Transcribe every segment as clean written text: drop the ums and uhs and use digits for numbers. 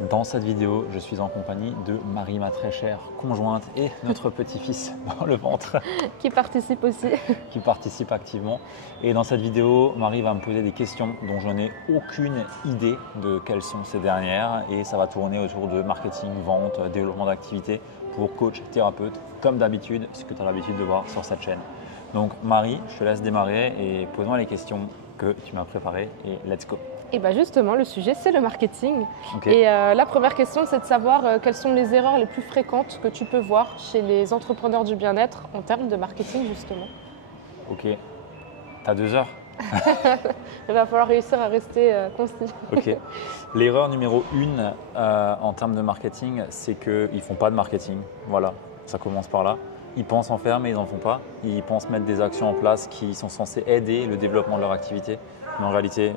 Dans cette vidéo, je suis en compagnie de Marie, ma très chère conjointe et notre petit-fils dans le ventre Qui participe aussi. qui participe activement. Et dans cette vidéo, Marie va me poser des questions dont je n'ai aucune idée de quelles sont ces dernières et ça va tourner autour de marketing, vente, développement d'activité pour coach, thérapeute, comme d'habitude, ce que tu as l'habitude de voir sur cette chaîne. Donc Marie, je te laisse démarrer et pose-moi les questions que tu m'as préparées et let's go. Et bien justement, le sujet, c'est le marketing. Ok. Et la première question, c'est de savoir quelles sont les erreurs les plus fréquentes que tu peux voir chez les entrepreneurs du bien-être en termes de marketing, justement. Ok, t'as 2 heures. Il va falloir réussir à rester concis. Ok. L'erreur numéro 1 en termes de marketing, c'est qu'ils ne font pas de marketing. Voilà, ça commence par là. Ils pensent en faire, mais ils n'en font pas. Ils pensent mettre des actions en place qui sont censées aider le développement de leur activité. Mais en réalité,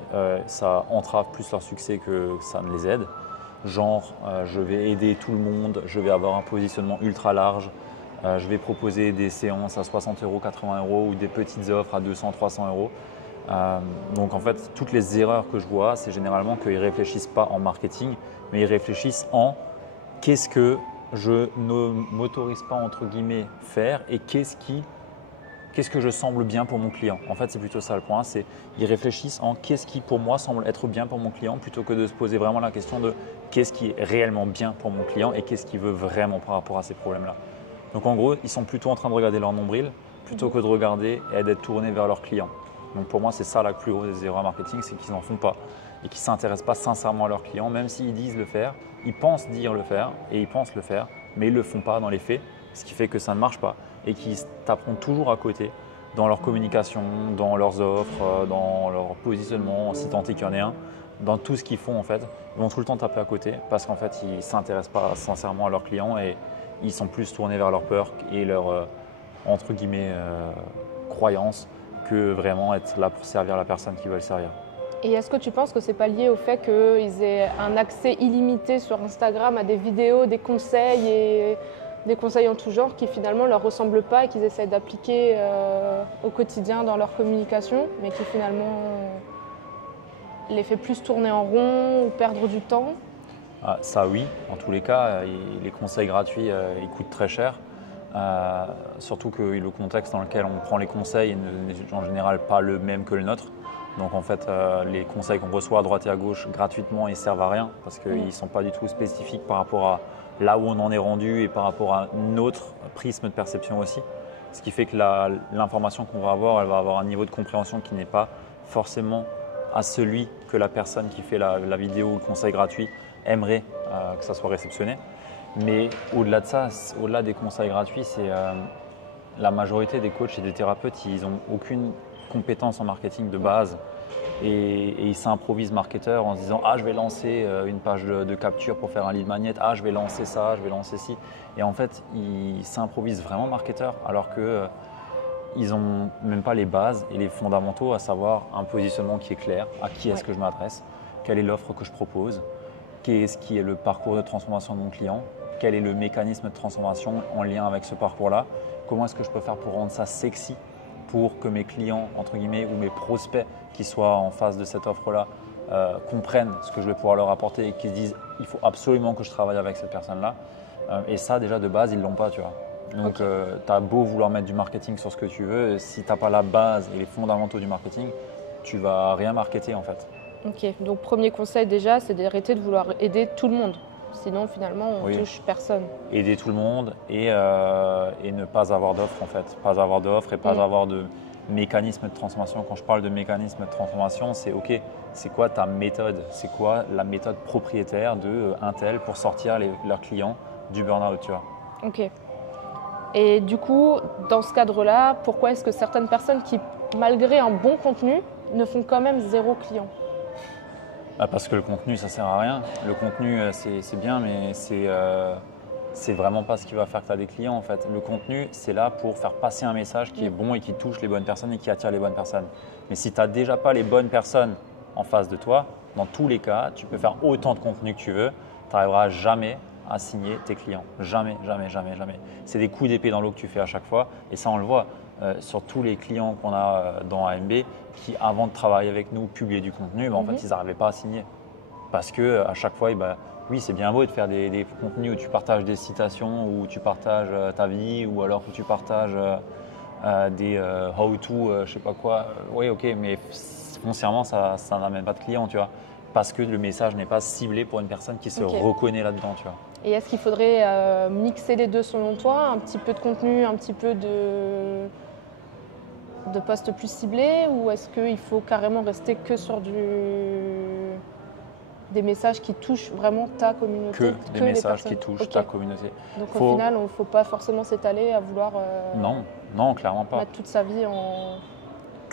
ça entrave plus leur succès que ça ne les aide. Genre, je vais aider tout le monde, je vais avoir un positionnement ultra large, je vais proposer des séances à 60 €, 80 € ou des petites offres à 200, 300 €. Donc en fait, toutes les erreurs que je vois, c'est généralement qu'ils ne réfléchissent pas en marketing, mais ils réfléchissent en qu'est-ce que je ne m'autorise pas entre guillemets faire et qu'est-ce que je semble bien pour mon client. En fait, c'est plutôt ça le point, c'est ils réfléchissent en qu'est-ce qui pour moi semble être bien pour mon client plutôt que de se poser vraiment la question de qu'est-ce qui est réellement bien pour mon client et qu'est-ce qu'il veut vraiment par rapport à ces problèmes-là. Donc en gros, ils sont plutôt en train de regarder leur nombril plutôt que de regarder et d'être tournés vers leur client. Donc pour moi, c'est ça la plus grosse des erreurs marketing, c'est qu'ils n'en font pas et qu'ils ne s'intéressent pas sincèrement à leurs clients, même s'ils disent le faire, ils pensent dire le faire et ils pensent le faire, mais ils ne le font pas dans les faits, ce qui fait que ça ne marche pas et qu'ils taperont toujours à côté dans leur communication, dans leurs offres, dans leur positionnement, si tant est qu'il y en ait un, dans tout ce qu'ils font en fait. Ils vont tout le temps taper à côté parce qu'en fait, ils ne s'intéressent pas sincèrement à leurs clients et ils sont plus tournés vers leur peur et leur, entre guillemets, croyance que vraiment être là pour servir la personne qu'ils veulent servir. Et est-ce que tu penses que c'est pas lié au fait qu'ils aient un accès illimité sur Instagram à des vidéos, des conseils et des conseils en tout genre qui finalement leur ressemblent pas et qu'ils essayent d'appliquer au quotidien dans leur communication, mais qui finalement les fait plus tourner en rond ou perdre du temps? Ça oui, en tous les cas, les conseils gratuits, ils coûtent très cher. Surtout que le contexte dans lequel on prend les conseils n'est en général pas le même que le nôtre. Donc en fait, les conseils qu'on reçoit à droite et à gauche gratuitement, ils servent à rien parce qu'ils ne sont pas du tout spécifiques par rapport à là où on en est rendu et par rapport à notre prisme de perception aussi. Ce qui fait que l'information qu'on va avoir, elle va avoir un niveau de compréhension qui n'est pas forcément à celui que la personne qui fait la vidéo ou le conseil gratuit aimerait que ça soit réceptionné. Mais au-delà de ça, au-delà des conseils gratuits, c'est la majorité des coachs et des thérapeutes, ils n'ont aucune compétence en marketing de base et ils s'improvisent marketeurs en se disant « Ah, je vais lancer une page de capture pour faire un lead magnet, ah, je vais lancer ça, je vais lancer ci ». Et en fait, ils s'improvisent vraiment marketeurs alors qu'ils n'ont même pas les bases et les fondamentaux, à savoir un positionnement qui est clair, à qui est-ce que je m'adresse, quelle est l'offre que je propose, qu'est-ce qui est le parcours de transformation de mon client, quel est le mécanisme de transformation en lien avec ce parcours-là, comment est-ce que je peux faire pour rendre ça sexy pour que mes clients, entre guillemets, ou mes prospects qui soient en face de cette offre-là comprennent ce que je vais pouvoir leur apporter et qu'ils se disent il faut absolument que je travaille avec cette personne-là. Et ça, déjà de base, ils ne l'ont pas, tu vois. Donc, tu as beau vouloir mettre du marketing sur ce que tu veux, si tu n'as pas la base et les fondamentaux du marketing, tu ne vas rien marketer en fait. Ok, donc premier conseil déjà, c'est d'arrêter de vouloir aider tout le monde. Sinon, finalement, on touche personne. Aider tout le monde et ne pas avoir d'offres en fait. Pas avoir d'offres et pas avoir de mécanisme de transformation. Quand je parle de mécanisme de transformation, c'est ok, c'est quoi ta méthode? C'est quoi la méthode propriétaire de Intel pour sortir leurs clients du burn-out, tu vois? Ok. Et du coup, dans ce cadre-là, pourquoi est-ce que certaines personnes qui, malgré un bon contenu, ne font quand même 0 client? Parce que le contenu, ça sert à rien. Le contenu, c'est bien, mais c'est vraiment pas ce qui va faire que tu as des clients en fait. Le contenu, c'est là pour faire passer un message qui est bon et qui touche les bonnes personnes et qui attire les bonnes personnes. Mais si tu n'as déjà pas les bonnes personnes en face de toi, dans tous les cas, tu peux faire autant de contenu que tu veux, tu n'arriveras jamais à signer tes clients. Jamais, jamais, jamais, jamais. C'est des coups d'épée dans l'eau que tu fais à chaque fois et ça, on le voit. Sur tous les clients qu'on a dans AMB qui, avant de travailler avec nous, publiaient du contenu, en fait, ils n'arrivaient pas à signer. Parce que à chaque fois, oui, c'est bien beau de faire des contenus où tu partages des citations, où tu partages ta vie, ou alors où tu partages des how-to, je sais pas quoi. Oui, ok, mais foncièrement, ça n'amène pas de clients, tu vois. Parce que le message n'est pas ciblé pour une personne qui se reconnaît là-dedans, tu vois. Et est-ce qu'il faudrait mixer les deux selon toi? Un petit peu de contenu, un petit peu de posts plus ciblés? Ou est-ce qu'il faut carrément rester que sur des messages qui touchent vraiment ta communauté? Que des messages qui touchent ta communauté. Donc au final, il ne faut pas forcément s'étaler à vouloir non, clairement pas. mettre toute sa vie en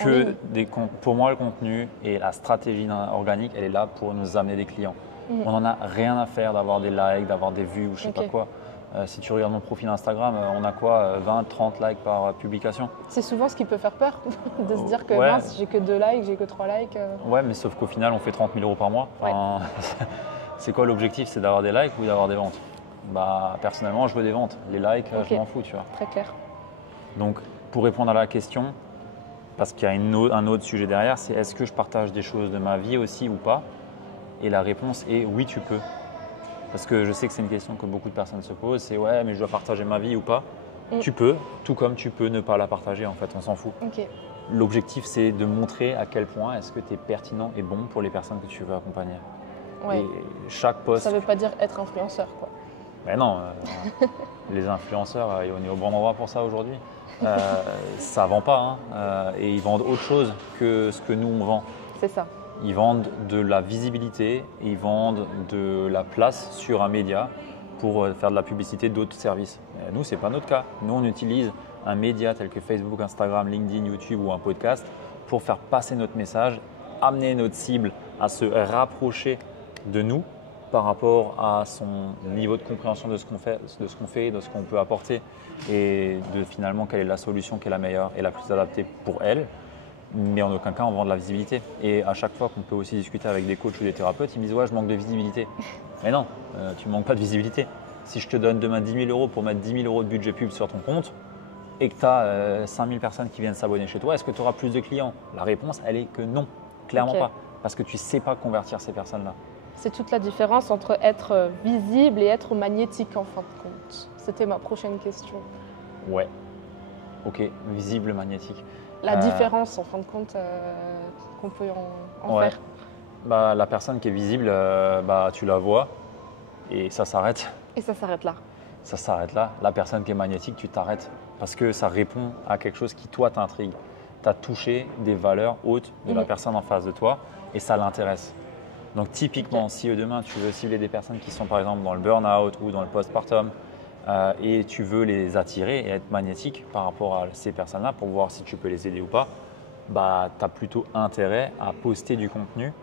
ligne. Pour moi, le contenu et la stratégie organique, elle est là pour nous amener des clients. On n'en a rien à faire d'avoir des likes, d'avoir des vues ou je sais pas quoi. Si tu regardes mon profil Instagram, on a quoi 20, 30 likes par publication. C'est souvent ce qui peut faire peur, de se dire que mince, j'ai que 2 likes, j'ai que 3 likes. Ouais, mais sauf qu'au final, on fait 30 000 € par mois. Enfin, c'est quoi l'objectif? C'est d'avoir des likes ou d'avoir des ventes? Personnellement, je veux des ventes. Les likes, je m'en fous, tu vois. Très clair. Donc, pour répondre à la question, parce qu'il y a un autre sujet derrière, c'est est-ce que je partage des choses de ma vie aussi ou pas? Et la réponse est oui, tu peux. Parce que je sais que c'est une question que beaucoup de personnes se posent, c'est ouais, mais je dois partager ma vie ou pas? Tu peux, tout comme tu peux ne pas la partager, en fait, on s'en fout. L'objectif, c'est de montrer à quel point est-ce que tu es pertinent et bon pour les personnes que tu veux accompagner. Et chaque post… Ça ne veut pas dire être influenceur, quoi. Ben non, les influenceurs, on est au bon endroit pour ça aujourd'hui. Ça ne vend pas, et ils vendent autre chose que ce que nous, on vend. C'est ça. Ils vendent de la visibilité, ils vendent de la place sur un média pour faire de la publicité d'autres services. Et nous, ce n'est pas notre cas. Nous, on utilise un média tel que Facebook, Instagram, LinkedIn, YouTube ou un podcast pour faire passer notre message, amener notre cible à se rapprocher de nous par rapport à son niveau de compréhension de ce qu'on fait, de ce qu'on peut apporter et de finalement quelle est la solution qui est la meilleure et la plus adaptée pour elle. Mais en aucun cas, on vend de la visibilité. Et à chaque fois qu'on peut aussi discuter avec des coachs ou des thérapeutes, ils me disent « ouais, je manque de visibilité ». Mais non, tu ne manques pas de visibilité. Si je te donne demain 10 000 € pour mettre 10 000 € de budget pub sur ton compte et que tu as 5 000 personnes qui viennent s'abonner chez toi, est-ce que tu auras plus de clients? La réponse, elle est que non, clairement pas. Parce que tu ne sais pas convertir ces personnes-là. C'est toute la différence entre être visible et être magnétique en fin de compte. C'était ma prochaine question. Ouais, ok, visible, magnétique. La différence en fin de compte qu'on peut en faire. La personne qui est visible, tu la vois et ça s'arrête. Et ça s'arrête là. Ça s'arrête là. La personne qui est magnétique, tu t'arrêtes parce que ça répond à quelque chose qui toi t'intrigue. Tu as touché des valeurs hautes de la personne en face de toi et ça l'intéresse. Donc typiquement, si demain tu veux cibler des personnes qui sont par exemple dans le burn-out ou dans le postpartum et tu veux les attirer et être magnétique par rapport à ces personnes-là pour voir si tu peux les aider ou pas, tu as plutôt intérêt à poster du contenu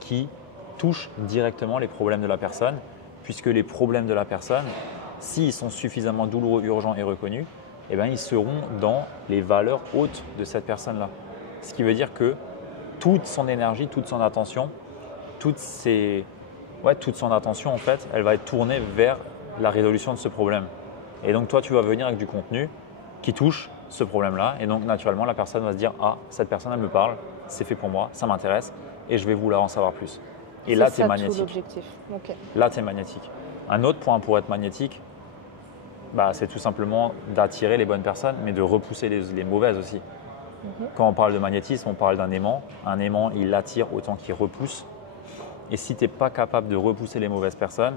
qui touche directement les problèmes de la personne, puisque les problèmes de la personne, s'ils sont suffisamment douloureux, urgents et reconnus, ils seront dans les valeurs hautes de cette personne-là. Ce qui veut dire que toute son énergie, toute son attention, toute son attention en fait, elle va être tournée vers la résolution de ce problème. Et donc toi, tu vas venir avec du contenu qui touche ce problème-là. Et donc naturellement, la personne va se dire « Ah, cette personne, elle me parle, c'est fait pour moi, ça m'intéresse et je vais vouloir en savoir plus. » Et là, tu es magnétique. C'est l'objectif. Là, tu es magnétique. Un autre point pour être magnétique, c'est tout simplement d'attirer les bonnes personnes, mais de repousser les mauvaises aussi. Quand on parle de magnétisme, on parle d'un aimant. Un aimant, il attire autant qu'il repousse. Et si tu n'es pas capable de repousser les mauvaises personnes,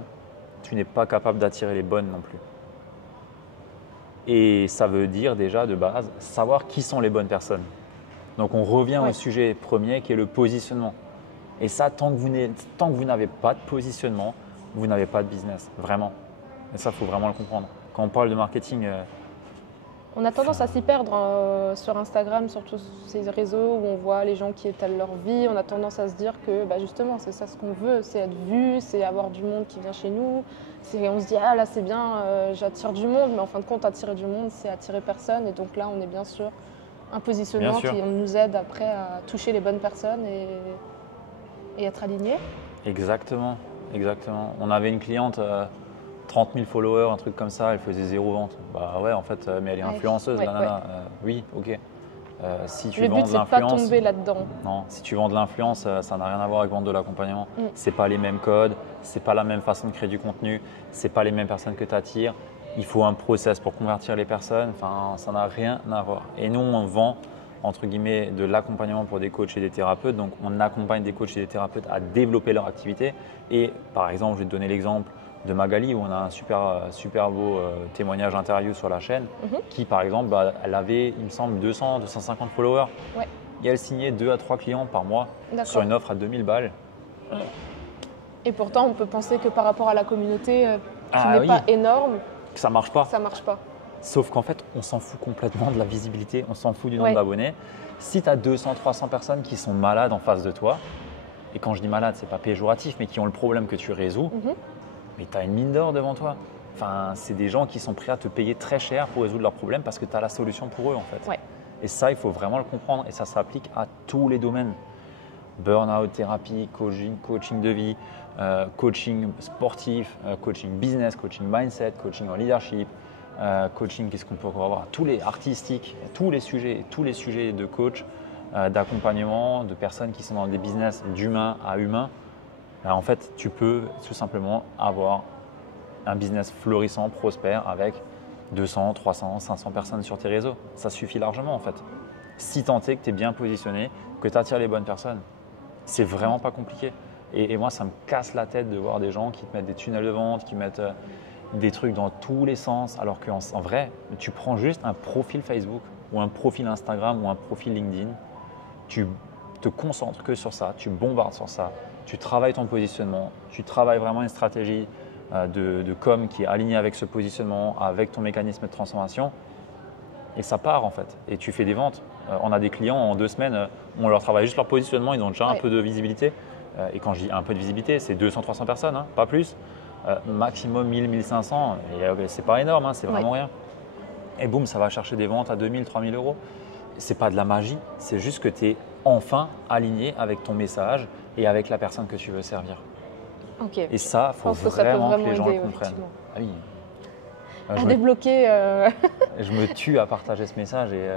tu n'es pas capable d'attirer les bonnes non plus. Et ça veut dire déjà de base savoir qui sont les bonnes personnes. Donc on revient au sujet premier qui est le positionnement. Et ça, tant que vous n'avez pas de positionnement, vous n'avez pas de business, vraiment. Et ça, il faut vraiment le comprendre. Quand on parle de marketing… On a tendance à s'y perdre sur Instagram, sur tous ces réseaux où on voit les gens qui étalent leur vie. On a tendance à se dire que justement, c'est ça ce qu'on veut, c'est être vu, c'est avoir du monde qui vient chez nous. On se dit, ah là c'est bien, j'attire du monde, mais en fin de compte, attirer du monde, c'est attirer personne. Et donc là, on est bien sûr un positionnement qui nous aide après à toucher les bonnes personnes et être aligné. Exactement, exactement. On avait une cliente… 30 000 followers, un truc comme ça, elle faisait 0 vente. Bah ouais, en fait, mais elle est influenceuse, oui, ok. Si tu Le vends but, de c'est de pas l'influence, tomber là-dedans. non, si tu vends de l'influence, ça n'a rien à voir avec vendre de l'accompagnement. C'est pas les mêmes codes, c'est pas la même façon de créer du contenu, c'est pas les mêmes personnes que tu attires. Il faut un process pour convertir les personnes. Enfin, ça n'a rien à voir. Et nous, on vend entre guillemets de l'accompagnement pour des coachs et des thérapeutes. Donc, on accompagne des coachs et des thérapeutes à développer leur activité. Et par exemple, je vais te donner l'exemple de Magali où on a un super beau témoignage interview sur la chaîne qui, par exemple, elle avait, il me semble, 200, 250 followers. Ouais. Et elle signait 2 à 3 clients par mois sur une offre à 2000 balles. Et pourtant, on peut penser que par rapport à la communauté qui n'est oui, pas énorme, ça marche pas. ça marche pas. Sauf qu'en fait, on s'en fout complètement de la visibilité, on s'en fout du nombre Ouais. d'abonnés. Si tu as 200, 300 personnes qui sont malades en face de toi, et quand je dis malade, c'est pas péjoratif, mais qui ont le problème que tu résous, mais tu as une mine d'or devant toi. Enfin, c'est des gens qui sont prêts à te payer très cher pour résoudre leurs problèmes parce que tu as la solution pour eux en fait. Ouais. Et ça, il faut vraiment le comprendre et ça s'applique à tous les domaines. Burnout, thérapie, coaching de vie, coaching sportif, coaching business, coaching mindset, coaching en leadership, coaching, qu'est-ce qu'on peut encore avoir, tous les artistiques, tous les sujets de coach, d'accompagnement, de personnes qui sont dans des business d'humain à humain. En fait, tu peux tout simplement avoir un business florissant, prospère avec 200, 300, 500 personnes sur tes réseaux. Ça suffit largement en fait. Si tant est que tu es bien positionné, que tu attires les bonnes personnes. C'est vraiment pas compliqué. Et moi, ça me casse la tête de voir des gens qui te mettent des tunnels de vente, qui mettent des trucs dans tous les sens, alors qu'en vrai, tu prends juste un profil Facebook ou un profil Instagram ou un profil LinkedIn, tu te concentres que sur ça, tu bombardes sur ça, tu travailles ton positionnement, tu travailles vraiment une stratégie de com qui est alignée avec ce positionnement, avec ton mécanisme de transformation, et ça part en fait. Et tu fais des ventes. On a des clients en 2 semaines, on leur travaille juste leur positionnement, ils ont déjà un peu de visibilité. Et quand je dis un peu de visibilité, c'est 200-300 personnes, hein, pas plus. Maximum 1000-1500, et c'est pas énorme, hein, c'est vraiment rien. Et boum, ça va chercher des ventes à 2000-3000 euros. C'est pas de la magie, c'est juste que tu es enfin aligné avec ton message et avec la personne que tu veux servir. Okay. Et ça, il faut vraiment que les gens le comprennent. Ah oui. À débloquer. Je me tue à partager ce message et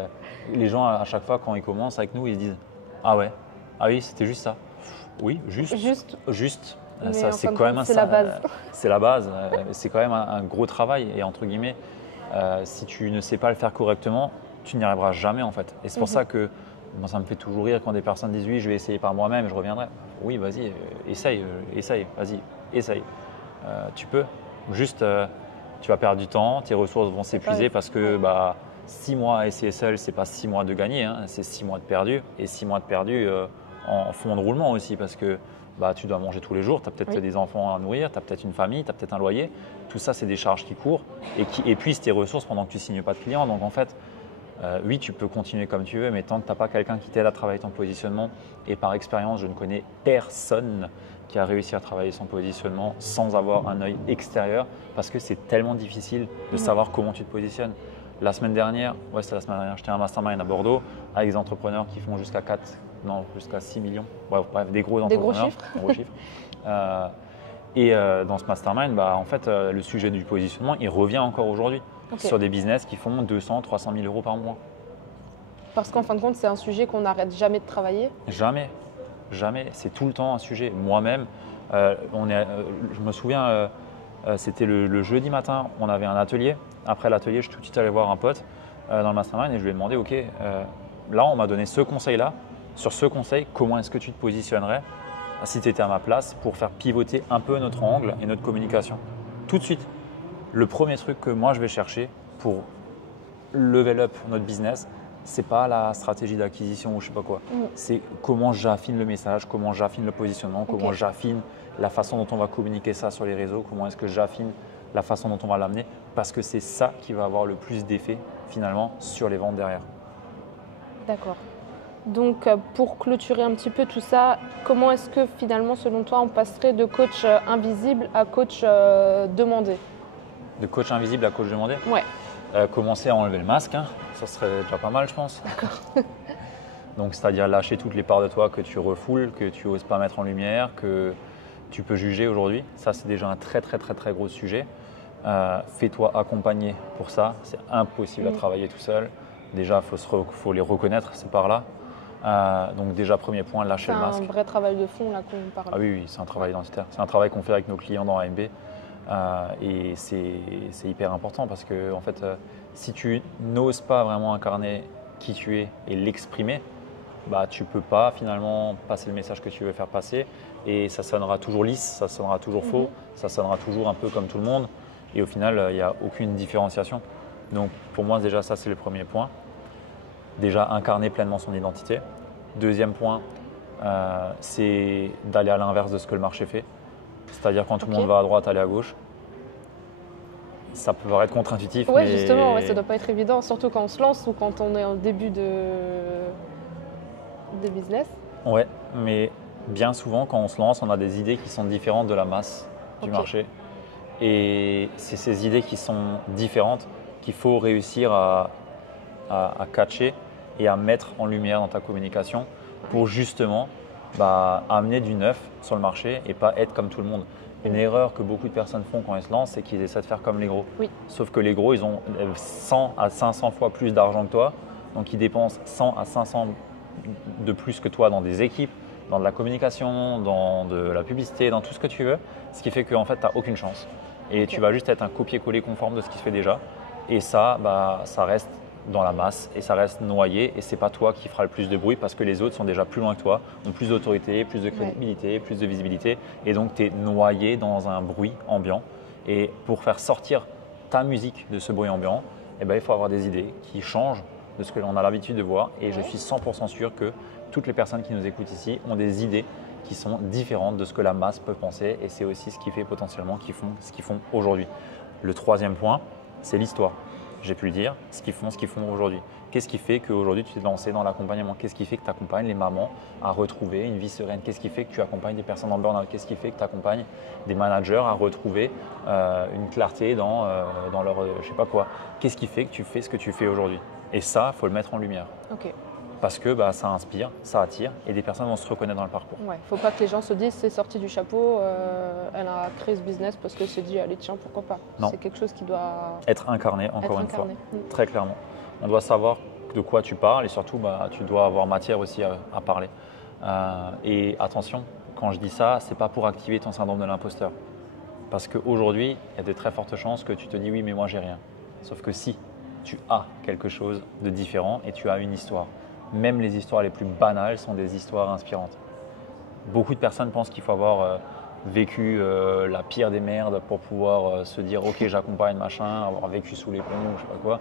les gens, à chaque fois, quand ils commencent avec nous, ils se disent « Ah ouais, ah oui, c'était juste ça ». Oui, juste. Ça, c'est quand même la base. C'est la base. C'est quand même un gros travail. Et entre guillemets, si tu ne sais pas le faire correctement, tu n'y arriveras jamais en fait. Et c'est pour ça que moi, ça me fait toujours rire quand des personnes disent « Oui, je vais essayer par moi-même et je reviendrai ». Oui, vas-y, essaye, vas-y, essaye. Tu peux. Juste, tu vas perdre du temps, tes ressources vont s'épuiser parce que 6 mois à essayer seul, c'est pas 6 mois de gagné, hein, c'est 6 mois de perdu. Et 6 mois de perdu en fond de roulement aussi parce que tu dois manger tous les jours, tu as peut-être des enfants à nourrir, tu as peut-être une famille, tu as peut-être un loyer. Tout ça, c'est des charges qui courent et qui épuisent tes ressources pendant que tu ne signes pas de clients. Donc en fait, oui, tu peux continuer comme tu veux, mais tant que tu n'as pas quelqu'un qui t'aide à travailler ton positionnement, et par expérience, je ne connais personne qui a réussi à travailler son positionnement sans avoir un œil extérieur parce que c'est tellement difficile de savoir comment tu te positionnes. La semaine dernière, j'étais à un mastermind à Bordeaux avec des entrepreneurs qui font jusqu'à 6 millions. Bref, des gros entrepreneurs. Des gros chiffres. Dans ce mastermind, en fait, le sujet du positionnement, il revient encore aujourd'hui sur des business qui font 200, 300 000 euros par mois. Parce qu'en fin de compte, c'est un sujet qu'on n'arrête jamais de travailler. Jamais. C'est tout le temps un sujet. Moi-même, je me souviens, c'était le jeudi matin, on avait un atelier. Après l'atelier, je suis tout de suite allé voir un pote dans le mastermind et je lui ai demandé, OK, là, on m'a donné ce conseil-là. Sur ce conseil, comment est-ce que tu te positionnerais si tu étais à ma place pour faire pivoter un peu notre angle et notre communication? Tout de suite, le premier truc que moi je vais chercher pour level up notre business, c'est pas la stratégie d'acquisition ou je sais pas quoi. C'est comment j'affine le message, comment j'affine le positionnement, comment j'affine la façon dont on va communiquer ça sur les réseaux, comment est-ce que j'affine la façon dont on va l'amener, parce que c'est ça qui va avoir le plus d'effet finalement sur les ventes derrière. D'accord. Donc, pour clôturer un petit peu tout ça, comment est-ce que finalement, selon toi, on passerait de coach invisible à coach demandé? De coach invisible à coach demandé? Ouais. Commencer à enlever le masque, hein. Ça serait déjà pas mal, je pense. D'accord. Donc, c'est-à-dire lâcher toutes les parts de toi que tu refoules, que tu n'oses pas mettre en lumière, que tu peux juger aujourd'hui. Ça, c'est déjà un très, très, très, très gros sujet. Fais-toi accompagner pour ça. C'est impossible à travailler tout seul. Déjà, faut les reconnaître, c'est par là. Donc déjà, premier point, lâcher le masque. C'est un vrai travail de fond là qu'on parle. Ah oui, c'est un travail identitaire. C'est un travail qu'on fait avec nos clients dans AMB. Et c'est hyper important parce que en fait, si tu n'oses pas vraiment incarner qui tu es et l'exprimer, bah, tu ne peux pas finalement passer le message que tu veux faire passer. Et ça sonnera toujours lisse, ça sonnera toujours faux, ça sonnera toujours un peu comme tout le monde. Et au final, il n'y a aucune différenciation. Donc pour moi, déjà, ça, c'est le premier point. Déjà, incarner pleinement son identité. Deuxième point, c'est d'aller à l'inverse de ce que le marché fait. C'est-à-dire quand tout le monde va à droite, aller à gauche. Ça peut paraître contre-intuitif. Oui, justement, ça ne doit pas être évident, surtout quand on se lance ou quand on est en début de business. Ouais, mais bien souvent, quand on se lance, on a des idées qui sont différentes de la masse du marché. Et c'est ces idées qui sont différentes qu'il faut réussir à catcher et à mettre en lumière dans ta communication pour justement amener du neuf sur le marché et pas être comme tout le monde. Une erreur que beaucoup de personnes font quand ils se lancent, c'est qu'ils essaient de faire comme les gros. Oui. Sauf que les gros, ils ont 100 à 500 fois plus d'argent que toi. Donc, ils dépensent 100 à 500 de plus que toi dans des équipes, dans de la communication, dans de la publicité, dans tout ce que tu veux. Ce qui fait qu'en fait, tu n'as aucune chance. Et tu vas juste être un copier-coller conforme de ce qui se fait déjà. Et ça, ça reste dans la masse et ça reste noyé et c'est pas toi qui fera le plus de bruit parce que les autres sont déjà plus loin que toi, ont plus d'autorité, plus de crédibilité, plus de visibilité et donc tu es noyé dans un bruit ambiant. Et pour faire sortir ta musique de ce bruit ambiant, il faut avoir des idées qui changent de ce que l'on a l'habitude de voir et je suis 100% sûr que toutes les personnes qui nous écoutent ici ont des idées qui sont différentes de ce que la masse peut penser et c'est aussi ce qui fait potentiellement ce qu'ils font aujourd'hui. Le troisième point, c'est l'histoire. J'ai pu le dire, ce qu'ils font aujourd'hui. Qu'est-ce qui fait qu'aujourd'hui tu t'es lancé dans l'accompagnement? Qu'est-ce qui fait que tu accompagnes les mamans à retrouver une vie sereine? Qu'est-ce qui fait que tu accompagnes des personnes en burn-out? Qu'est-ce qui fait que tu accompagnes des managers à retrouver une clarté dans leur je sais pas quoi? Qu'est-ce qui fait que tu fais ce que tu fais aujourd'hui? Et ça, il faut le mettre en lumière. Ok. Parce que ça inspire, ça attire et des personnes vont se reconnaître dans le parcours. Ouais, faut pas que les gens se disent c'est sorti du chapeau, elle a créé ce business parce qu'elle s'est dit allez tiens pourquoi pas. C'est quelque chose qui doit être incarné encore une fois, très clairement. On doit savoir de quoi tu parles et surtout tu dois avoir matière aussi à parler. Et attention, quand je dis ça, c'est pas pour activer ton syndrome de l'imposteur. Parce qu'aujourd'hui, il y a de très fortes chances que tu te dis oui mais moi j'ai rien. Sauf que si tu as quelque chose de différent et tu as une histoire. Même les histoires les plus banales sont des histoires inspirantes. Beaucoup de personnes pensent qu'il faut avoir vécu la pire des merdes pour pouvoir se dire ok j'accompagne machin, avoir vécu sous les ponts ou je sais pas quoi.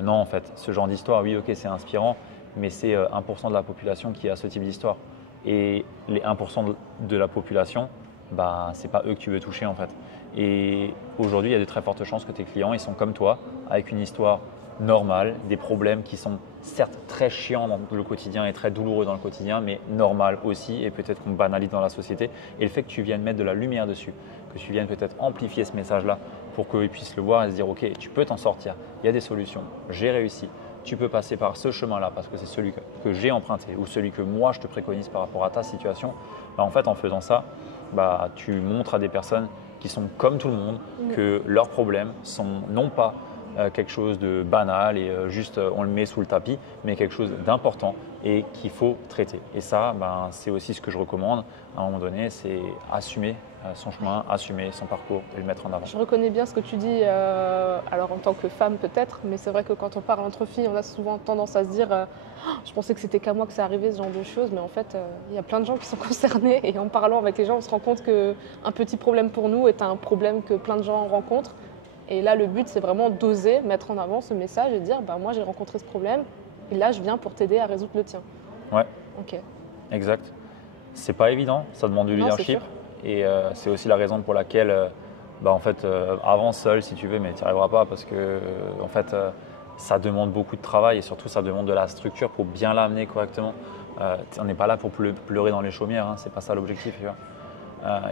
Non en fait, ce genre d'histoire, oui ok c'est inspirant, mais c'est 1% de la population qui a ce type d'histoire. Et les 1% de la population, c'est pas eux que tu veux toucher en fait. Et aujourd'hui il y a de très fortes chances que tes clients ils sont comme toi, avec une histoire normale, des problèmes qui sont certes très chiants dans le quotidien et très douloureux dans le quotidien, mais normal aussi et peut-être qu'on banalise dans la société. Et le fait que tu viennes mettre de la lumière dessus, que tu viennes peut-être amplifier ce message-là pour qu'ils puissent le voir et se dire ok, tu peux t'en sortir, il y a des solutions, j'ai réussi, tu peux passer par ce chemin-là parce que c'est celui que j'ai emprunté ou celui que moi je te préconise par rapport à ta situation. En fait, en faisant ça, tu montres à des personnes qui sont comme tout le monde que leurs problèmes sont non pas quelque chose de banal et juste on le met sous le tapis, mais quelque chose d'important et qu'il faut traiter. Et ça, c'est aussi ce que je recommande à un moment donné, c'est assumer son chemin, assumer son parcours et le mettre en avant. Je reconnais bien ce que tu dis, alors en tant que femme peut-être, mais c'est vrai que quand on parle entre filles, on a souvent tendance à se dire je pensais que c'était qu'à moi que ça arrivait ce genre de choses, mais en fait il y a plein de gens qui sont concernés et en parlant avec les gens, on se rend compte qu'un petit problème pour nous est un problème que plein de gens rencontrent. Et là, le but, c'est vraiment d'oser mettre en avant ce message et dire moi, j'ai rencontré ce problème et là, je viens pour t'aider à résoudre le tien. Ouais. Ok. Exact. C'est pas évident, ça demande du leadership. Et c'est aussi la raison pour laquelle, en fait, avance seul si tu veux, mais tu n'y arriveras pas parce que, en fait, ça demande beaucoup de travail et surtout, ça demande de la structure pour bien l'amener correctement. On n'est pas là pour pleurer dans les chaumières, hein, c'est pas ça l'objectif. Tu vois.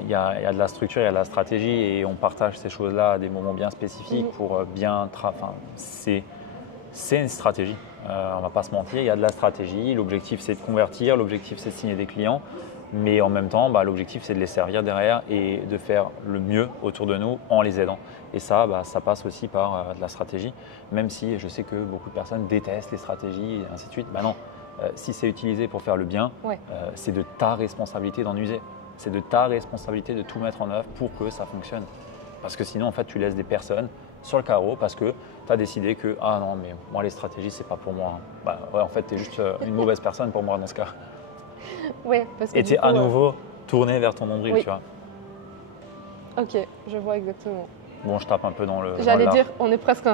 Il y a de la structure, il y a de la stratégie et on partage ces choses-là à des moments bien spécifiques pour bien… c'est une stratégie, on ne va pas se mentir, il y a de la stratégie. L'objectif, c'est de convertir, l'objectif, c'est de signer des clients Mais en même temps, l'objectif, c'est de les servir derrière et de faire le mieux autour de nous en les aidant. Et ça, ça passe aussi par de la stratégie, même si je sais que beaucoup de personnes détestent les stratégies et ainsi de suite. Non, si c'est utilisé pour faire le bien, c'est de ta responsabilité d'en user. C'est de ta responsabilité de tout mettre en œuvre pour que ça fonctionne. Parce que sinon, en fait, tu laisses des personnes sur le carreau parce que tu as décidé que « Ah non, mais moi, les stratégies, c'est pas pour moi. » En fait, tu es juste une mauvaise personne pour moi dans ce cas. Ouais, parce que et tu es à nouveau tourné vers ton nombril, tu vois. Ok, je vois exactement. Bon, je tape un peu dans le. J'allais dire, on est presque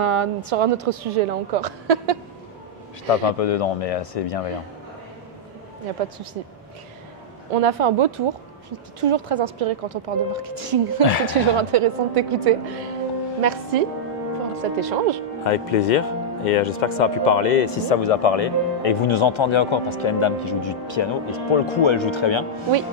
sur un autre sujet là encore. Je tape un peu dedans, mais c'est bienveillant. Il n'y a pas de souci. On a fait un beau tour. Je suis toujours très inspirée quand on parle de marketing. C'est toujours intéressant de t'écouter. Merci pour cet échange. Avec plaisir. Et j'espère que ça a pu parler. Et si ça vous a parlé et que vous nous entendez encore, parce qu'il y a une dame qui joue du piano, et pour le coup, elle joue très bien. Oui,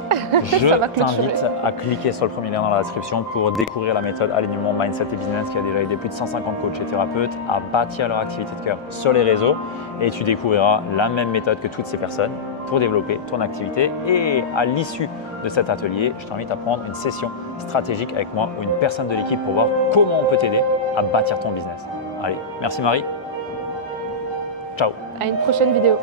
je t'invite à cliquer sur le premier lien dans la description pour découvrir la méthode Alignement Mindset et Business qui a déjà aidé plus de 150 coachs et thérapeutes à bâtir leur activité de cœur sur les réseaux. Et tu découvriras la même méthode que toutes ces personnes pour développer ton activité. Et à l'issue de cet atelier, je t'invite à prendre une session stratégique avec moi ou une personne de l'équipe pour voir comment on peut t'aider à bâtir ton business. Allez, merci Marie. Ciao. À une prochaine vidéo.